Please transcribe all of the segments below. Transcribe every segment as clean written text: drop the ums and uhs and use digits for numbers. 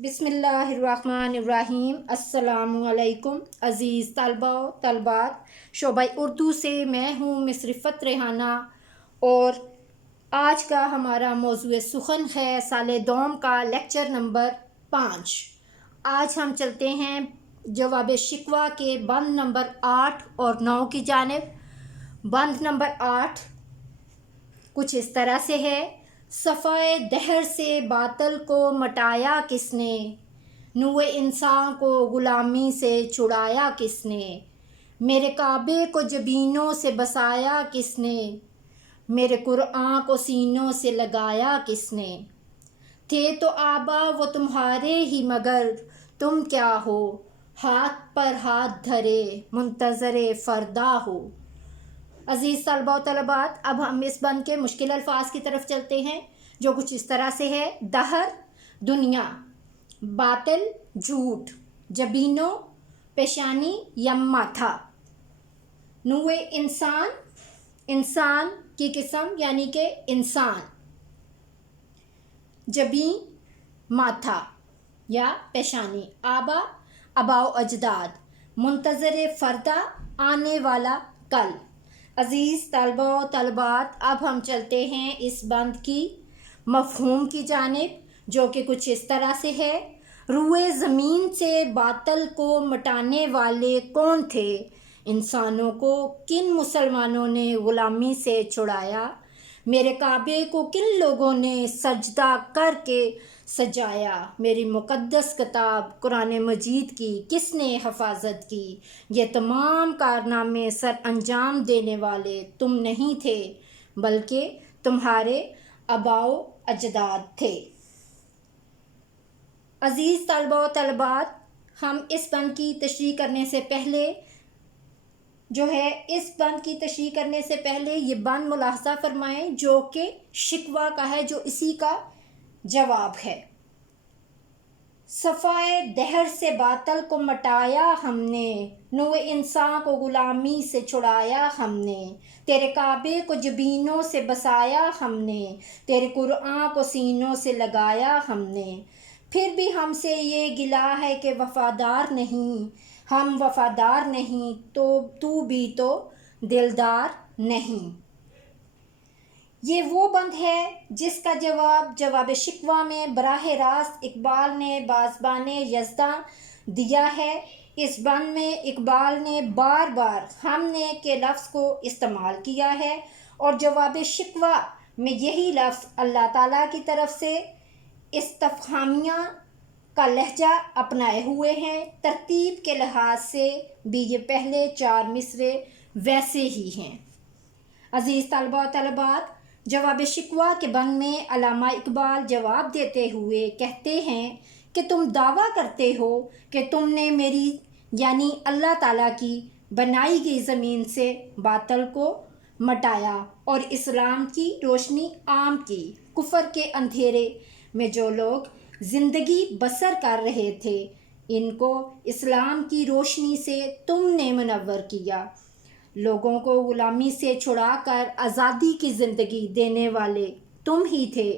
بسم اللہ الرحمن الرحیم۔ السلام علیکم عزیز طلباء و طالبات، شعبہ اردو سے میں ہوں مس رفت ریحانہ، اور آج کا ہمارا موضوع سخن ہے سال دوم کا لیکچر نمبر 5۔ آج ہم چلتے ہیں جواب شکوہ کے بند نمبر 8 اور 9 کی جانب۔ بند نمبر 8 کچھ اس طرح سے ہے: صفائے دہر سے باطل کو مٹایا کس نے، نوع انسان کو غلامی سے چھڑایا کس نے، میرے کعبے کو جبینوں سے بسایا کس نے، میرے قرآن کو سینوں سے لگایا کس نے، تھے تو آبا وہ تمہارے ہی مگر تم کیا ہو، ہاتھ پر ہاتھ دھرے منتظر فردا ہو۔ عزیز طلباء و طالبات، اب ہم اس بند کے مشکل الفاظ کی طرف چلتے ہیں، جو کچھ اس طرح سے ہے: دہر دنیا، باطل جھوٹ، جبینوں پیشانی یا ماتھا، نوع انسان انسان کی قسم یعنی کہ انسان، جبین ماتھا یا پیشانی، آبا آباء و اجداد، منتظر فردا آنے والا کل۔ عزیز طلباء و طالبات، اب ہم چلتے ہیں اس بند کی مفہوم کی جانب، جو کہ کچھ اس طرح سے ہے: روئے زمین سے باطل کو مٹانے والے کون تھے، انسانوں کو کن مسلمانوں نے غلامی سے چھڑایا، میرے کعبے کو کن لوگوں نے سجدہ کر کے سجایا، میری مقدس کتاب قرآن مجید کی کس نے حفاظت کی، یہ تمام کارنامے سر انجام دینے والے تم نہیں تھے بلکہ تمہارے آباء و اجداد تھے۔ عزیز طلباء و طالبات، ہم اس بند کی تشریح کرنے سے پہلے یہ بند ملاحظہ فرمائیں، جو کہ شکوہ کا ہے، جو اسی کا جواب ہے۔ صفائے دہر سے باطل کو مٹایا ہم نے، نوع انسان کو غلامی سے چھڑایا ہم نے، تیرے کعبے کو جبینوں سے بسایا ہم نے، تیرے قرآن کو سینوں سے لگایا ہم نے، پھر بھی ہم سے یہ گلہ ہے کہ وفادار نہیں، ہم وفادار نہیں تو بھی تو دلدار نہیں۔ یہ وہ بند ہے جس کا جواب شکوہ میں براہ راست اقبال نے بازبان یزداں دیا ہے۔ اس بند میں اقبال نے بار بار ہم نے کے لفظ کو استعمال کیا ہے، اور جواب شکوہ میں یہی لفظ اللہ تعالیٰ کی طرف سے استفہامیہ کا لہجہ اپنائے ہوئے ہیں۔ ترتیب کے لحاظ سے بھی یہ پہلے 4 مصرعے ویسے ہی ہیں۔ عزیز طلباء و طالبات، جواب شکوہ کے بند میں علامہ اقبال جواب دیتے ہوئے کہتے ہیں کہ تم دعویٰ کرتے ہو کہ تم نے میری یعنی اللہ تعالیٰ کی بنائی گئی زمین سے باطل کو مٹایا اور اسلام کی روشنی عام کی۔ کفر کے اندھیرے میں جو لوگ زندگی بسر کر رہے تھے، ان کو اسلام کی روشنی سے تم نے منور کیا۔ لوگوں کو غلامی سے چھڑا کر آزادی کی زندگی دینے والے تم ہی تھے۔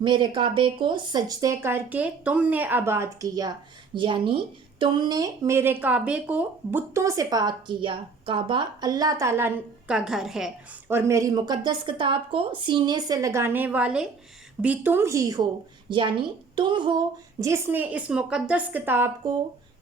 میرے کعبے کو سجدے کر کے تم نے آباد کیا، یعنی تم نے میرے کعبے کو بتوں سے پاک کیا۔ کعبہ اللہ تعالیٰ کا گھر ہے، اور میری مقدس کتاب کو سینے سے لگانے والے بھی تم ہی ہو، یعنی تم ہو جس نے اس مقدس کتاب کو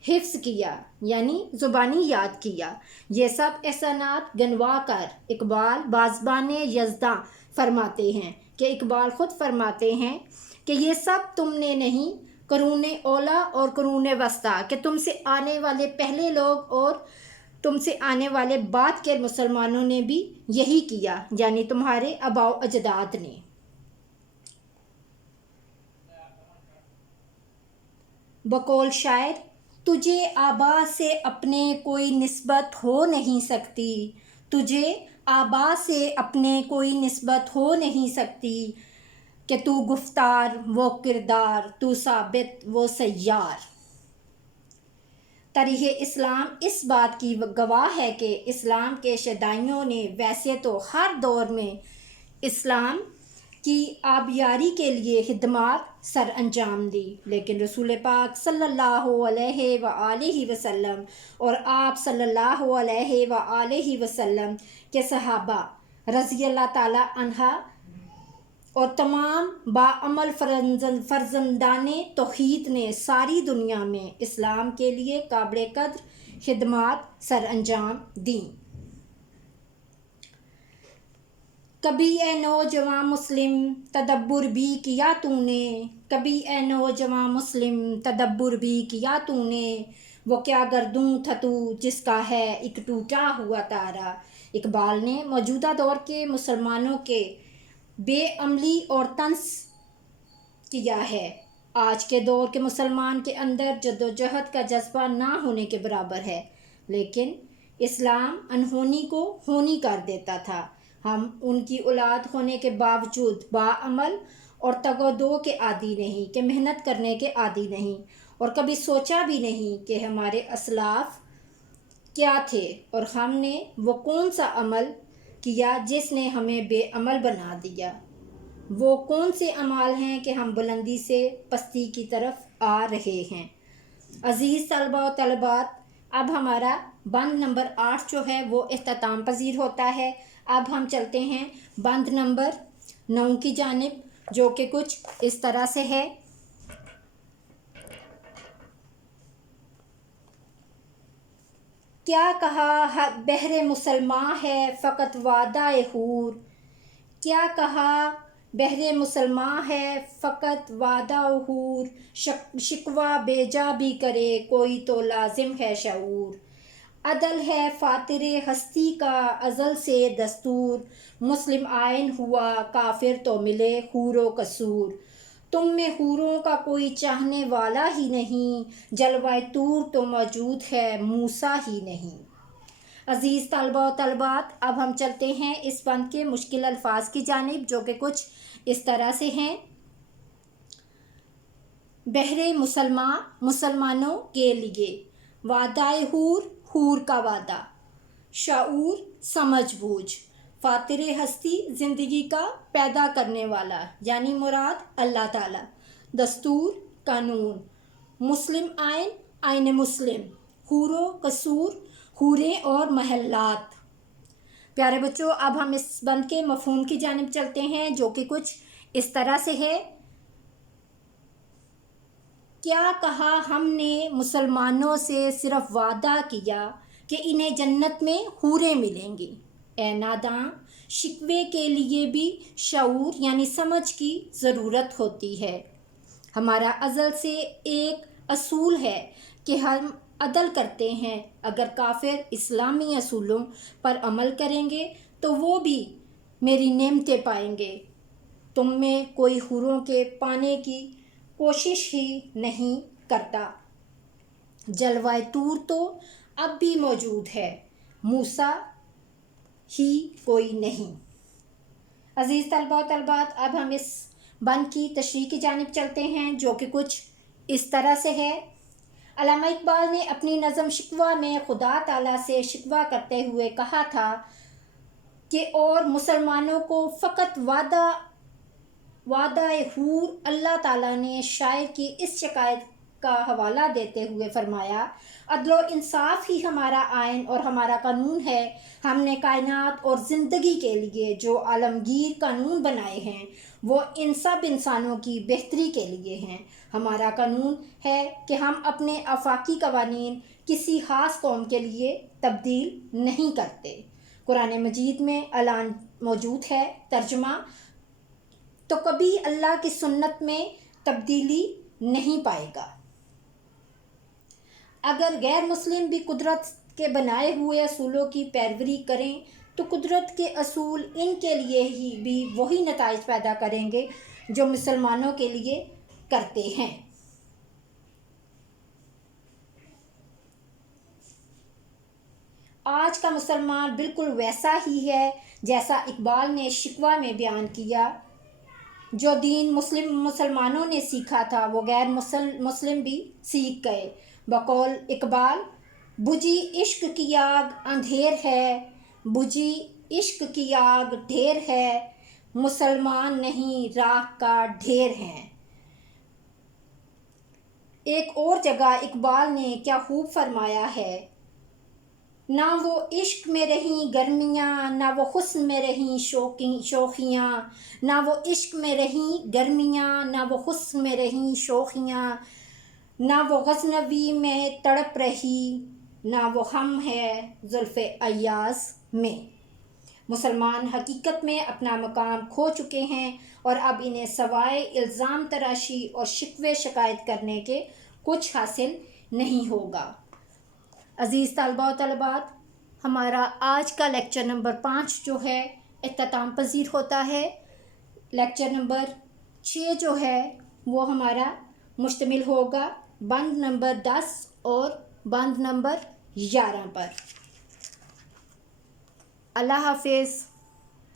حفظ کیا، یعنی زبانی یاد کیا۔ یہ سب احسانات گنوا کر اقبال بازبان یزداں فرماتے ہیں کہ اقبال خود فرماتے ہیں کہ یہ سب تم نے نہیں، قرون اولیٰ اور قرون وسطیٰ کہ تم سے آنے والے پہلے لوگ اور تم سے آنے والے بعد کے مسلمانوں نے بھی یہی کیا، یعنی تمہارے آباء و اجداد نے۔ بقول شاعر: تجھے آبا سے اپنے کوئی نسبت ہو نہیں سکتی، تجھے آبا سے اپنے کوئی نسبت ہو نہیں سکتی، کہ تو گفتار وہ کردار، تو ثابت وہ سیار۔ تاریخ اسلام اس بات کی گواہ ہے کہ اسلام کے شیدائیوں نے ویسے تو ہر دور میں اسلام کی آبیاری کے لیے خدمات سر انجام دی، لیکن رسول پاک صلی اللہ علیہ وآلہ وسلم اور آپ صلی اللہ علیہ وآلہ وسلم کے صحابہ رضی اللہ تعالی عنہ اور تمام باعمل فرزندان توحید نے ساری دنیا میں اسلام کے لیے قابل قدر خدمات سر انجام دیں۔ کبھی اے نوجوان مسلم تدبر بھی کیا تو نے، کبھی اے نوجوان مسلم تدبر بھی کیا تو نے، وہ کیا گردوں تھا تو جس کا ہے ایک ٹوٹا ہوا تارا۔ اقبال نے موجودہ دور کے مسلمانوں کے بے عملی اور طنز کیا ہے۔ آج کے دور کے مسلمان کے اندر جدوجہد کا جذبہ نہ ہونے کے برابر ہے، لیکن اسلام انہونی کو ہونی کر دیتا تھا۔ ہم ان کی اولاد ہونے کے باوجود باعمل اور تگ و دو کے عادی نہیں، کہ محنت کرنے کے عادی نہیں، اور کبھی سوچا بھی نہیں کہ ہمارے اسلاف کیا تھے اور ہم نے وہ کون سا عمل کیا جس نے ہمیں بے عمل بنا دیا۔ وہ کون سے اعمال ہیں کہ ہم بلندی سے پستی کی طرف آ رہے ہیں۔ عزیز طلبہ و طالبات، اب ہمارا بند نمبر 8 جو ہے وہ اختتام پذیر ہوتا ہے۔ اب ہم چلتے ہیں بند نمبر 9 کی جانب، جو کہ کچھ اس طرح سے ہے۔ کیا کہا بہر مسلماں ہے فقط وعدہ حور، کیا کہا بہر مسلماں ہے فقط وعدہ حور، شکوہ بیجا بھی کرے کوئی تو لازم ہے شعور۔ عدل ہے فاطر ہستی کا ازل سے دستور، مسلم آئین ہوا کافر تو ملے حور و قصور۔ تم میں حوروں کا کوئی چاہنے والا ہی نہیں، جلوہ طور تو موجود ہے موسیٰ ہی نہیں۔ عزیز طلبہ و طالبات، اب ہم چلتے ہیں اس بند کے مشکل الفاظ کی جانب، جو کہ کچھ اس طرح سے ہیں۔ بہر مسلماں مسلمانوں کے لیے، وعدہ حور حور کا وعدہ، شعور سمجھ بوجھ، فاطر ہستی زندگی کا پیدا کرنے والا یعنی مراد اللہ تعالی، دستور قانون، مسلم آئین آئین مسلم، حور و قصور حوریں اور محلات۔ پیارے بچوں، اب ہم اس بند کے مفہوم کی جانب چلتے ہیں، جو کہ کچھ اس طرح سے ہے۔ کیا کہا ہم نے مسلمانوں سے صرف وعدہ کیا کہ انہیں جنت میں حوریں ملیں گی۔ اے ناداں، شکوے کے لیے بھی شعور یعنی سمجھ کی ضرورت ہوتی ہے۔ ہمارا ازل سے ایک اصول ہے کہ ہم عدل کرتے ہیں۔ اگر کافر اسلامی اصولوں پر عمل کریں گے تو وہ بھی میری نعمتیں پائیں گے۔ تم میں کوئی حوروں کے پانے کی کوشش ہی نہیں کرتا۔ جلوہ طور تو اب بھی موجود ہے، موسیٰ ہی کوئی نہیں۔ عزیز طلبہ و طالبات، اب ہم اس بند کی تشریح کی جانب چلتے ہیں، جو کہ کچھ اس طرح سے ہے۔ علامہ اقبال نے اپنی نظم شکوہ میں خدا تعالیٰ سے شکوہ کرتے ہوئے کہا تھا کہ اور مسلمانوں کو فقط وعدہ حور۔ اللہ تعالیٰ نے شاعر کی اس شکایت کا حوالہ دیتے ہوئے فرمایا، عدل و انصاف ہی ہمارا آئین اور ہمارا قانون ہے۔ ہم نے کائنات اور زندگی کے لیے جو عالمگیر قانون بنائے ہیں وہ ان سب انسانوں کی بہتری کے لیے ہیں۔ ہمارا قانون ہے کہ ہم اپنے آفاقی قوانین کسی خاص قوم کے لیے تبدیل نہیں کرتے۔ قرآن مجید میں اعلان موجود ہے، ترجمہ: تو کبھی اللہ کی سنت میں تبدیلی نہیں پائے گا۔ اگر غیر مسلم بھی قدرت کے بنائے ہوئے اصولوں کی پیروی کریں تو قدرت کے اصول ان کے لیے ہی بھی وہی نتائج پیدا کریں گے جو مسلمانوں کے لیے کرتے ہیں۔ آج کا مسلمان بالکل ویسا ہی ہے جیسا اقبال نے شکوہ میں بیان کیا۔ جو دین مسلمانوں نے سیکھا تھا وہ غیر مسلم بھی سیکھ گئے۔ بقول اقبال، بجھی عشق کی آگ اندھیر ہے، بجھی عشق کی آگ ڈھیر ہے، مسلمان نہیں راکھ کا ڈھیر ہیں۔ ایک اور جگہ اقبال نے کیا خوب فرمایا ہے، نہ وہ عشق میں رہیں گرمیاں، نہ وہ حسن میں رہیں شوخیاں، نہ وہ عشق میں رہیں گرمیاں، نہ وہ حسن میں رہیں شوخیاں، نہ وہ غزنوی میں تڑپ رہی، نہ وہ ہم ہے زلف ایاز میں۔ مسلمان حقیقت میں اپنا مقام کھو چکے ہیں اور اب انہیں سوائے الزام تراشی اور شکوے شکایت کرنے کے کچھ حاصل نہیں ہوگا۔ عزیز طلباء و طالبات، ہمارا آج کا لیکچر نمبر 5 جو ہے اختتام پذیر ہوتا ہے۔ لیکچر نمبر 6 جو ہے وہ ہمارا مشتمل ہوگا بند نمبر 10 اور بند نمبر 11 پر۔ اللہ حافظ۔